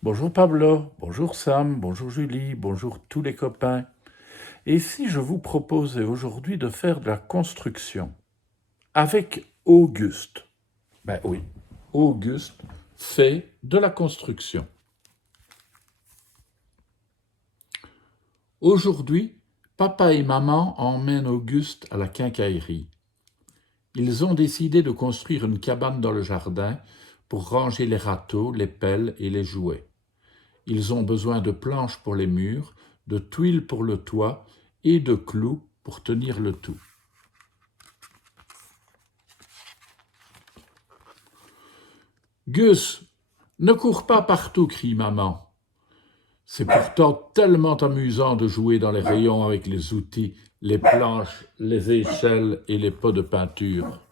Bonjour Pablo, bonjour Sam, bonjour Julie, bonjour tous les copains. Et si je vous proposais aujourd'hui de faire de la construction avec Auguste? Ben oui, Auguste fait de la construction. Aujourd'hui, papa et maman emmènent Auguste à la quincaillerie. Ils ont décidé de construire une cabane dans le jardin pour ranger les râteaux, les pelles et les jouets. Ils ont besoin de planches pour les murs, de tuiles pour le toit et de clous pour tenir le tout. Gus, ne cours pas partout, crie maman. C'est pourtant tellement amusant de jouer dans les rayons avec les outils, les planches, les échelles et les pots de peinture.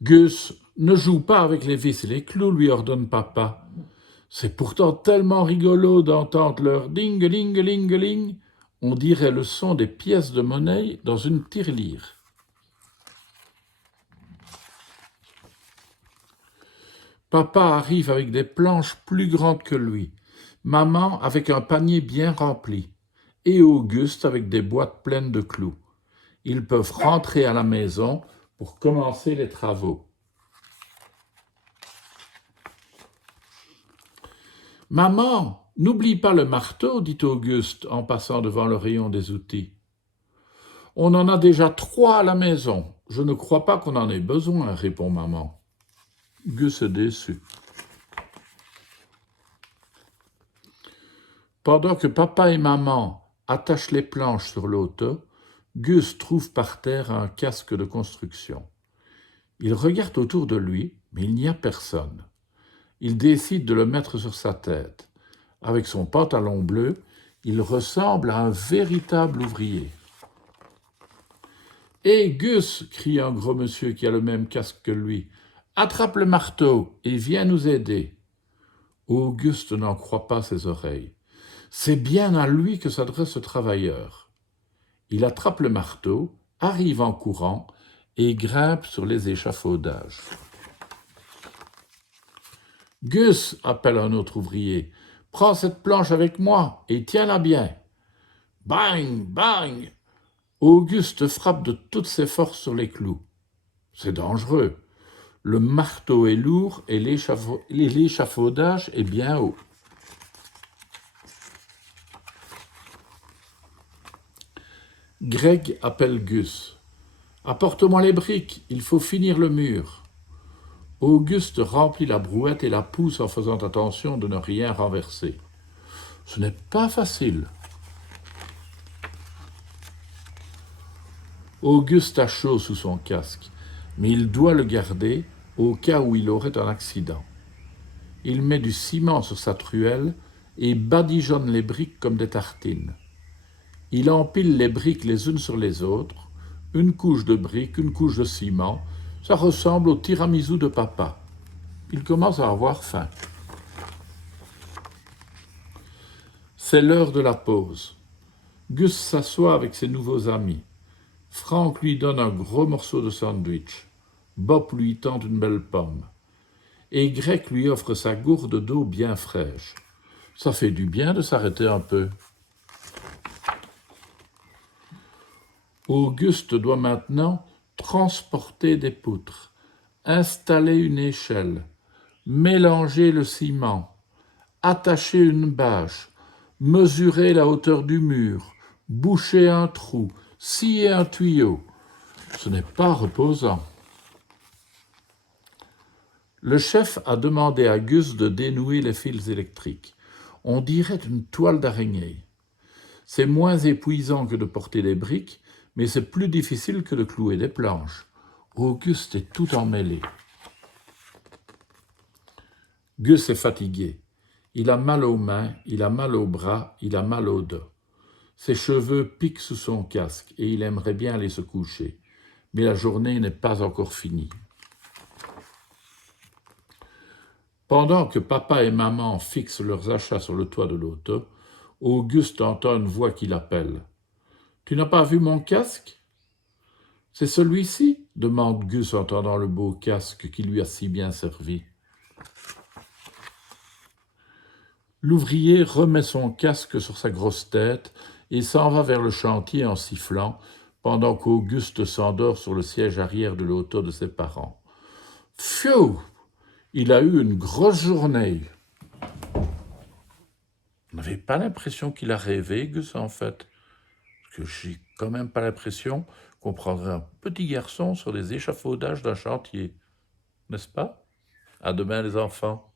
Gus, ne joue pas avec les vis et les clous, lui ordonne papa. C'est pourtant tellement rigolo d'entendre leur ding-ling-ling-ling. On dirait le son des pièces de monnaie dans une tirelire. Papa arrive avec des planches plus grandes que lui, maman avec un panier bien rempli, et Auguste avec des boîtes pleines de clous. Ils peuvent rentrer à la maison pour commencer les travaux. Maman, n'oublie pas le marteau, dit Auguste en passant devant le rayon des outils. On en a déjà 3 à la maison. Je ne crois pas qu'on en ait besoin, répond maman. Gus est déçu. Pendant que papa et maman attachent les planches sur l'auto, Gus trouve par terre un casque de construction. Il regarde autour de lui, mais il n'y a personne. Il décide de le mettre sur sa tête. Avec son pantalon bleu, il ressemble à un véritable ouvrier. « Hé, Gus !» crie un gros monsieur qui a le même casque que lui. « Attrape le marteau et viens nous aider. » Auguste n'en croit pas ses oreilles. C'est bien à lui que s'adresse ce travailleur. Il attrape le marteau, arrive en courant et grimpe sur les échafaudages. « Gus !» appelle un autre ouvrier. « Prends cette planche avec moi et tiens-la bien. » Bang, bang ! Auguste frappe de toutes ses forces sur les clous. C'est dangereux. Le marteau est lourd et l'échafaudage est bien haut. Greg appelle Gus. « Apporte-moi les briques, il faut finir le mur. » Auguste remplit la brouette et la pousse en faisant attention de ne rien renverser. Ce n'est pas facile. Auguste a chaud sous son casque, mais il doit le garder au cas où il aurait un accident. Il met du ciment sur sa truelle et badigeonne les briques comme des tartines. Il empile les briques les unes sur les autres, une couche de briques, une couche de ciment. Ça ressemble au tiramisu de papa. Il commence à avoir faim. C'est l'heure de la pause. Gus s'assoit avec ses nouveaux amis. Frank lui donne un gros morceau de sandwich. Bob lui tend une belle pomme. Et Greg lui offre sa gourde d'eau bien fraîche. Ça fait du bien de s'arrêter un peu. Auguste doit maintenant transporter des poutres, installer une échelle, mélanger le ciment, attacher une bâche, mesurer la hauteur du mur, boucher un trou, scier un tuyau. Ce n'est pas reposant. Le chef a demandé à Gus de dénouer les fils électriques. On dirait une toile d'araignée. C'est moins épuisant que de porter des briques, mais c'est plus difficile que de clouer des planches. Auguste est tout emmêlé. Gus est fatigué. Il a mal aux mains, il a mal aux bras, il a mal au dos. Ses cheveux piquent sous son casque et il aimerait bien aller se coucher. Mais la journée n'est pas encore finie. Pendant que papa et maman fixent leurs achats sur le toit de l'auto, Auguste entend une voix qui l'appelle. « Tu n'as pas vu mon casque ?» C'est celui-ci demande Gus en tendant le beau casque qui lui a si bien servi. L'ouvrier remet son casque sur sa grosse tête et s'en va vers le chantier en sifflant, pendant qu'Auguste s'endort sur le siège arrière de l'auto de ses parents. Pfiou! Il a eu une grosse journée. On n'avait pas l'impression qu'il a rêvé, Gus, en fait. Parce que j'ai quand même pas l'impression qu'on prendrait un petit garçon sur les échafaudages d'un chantier. N'est-ce pas? À demain, les enfants.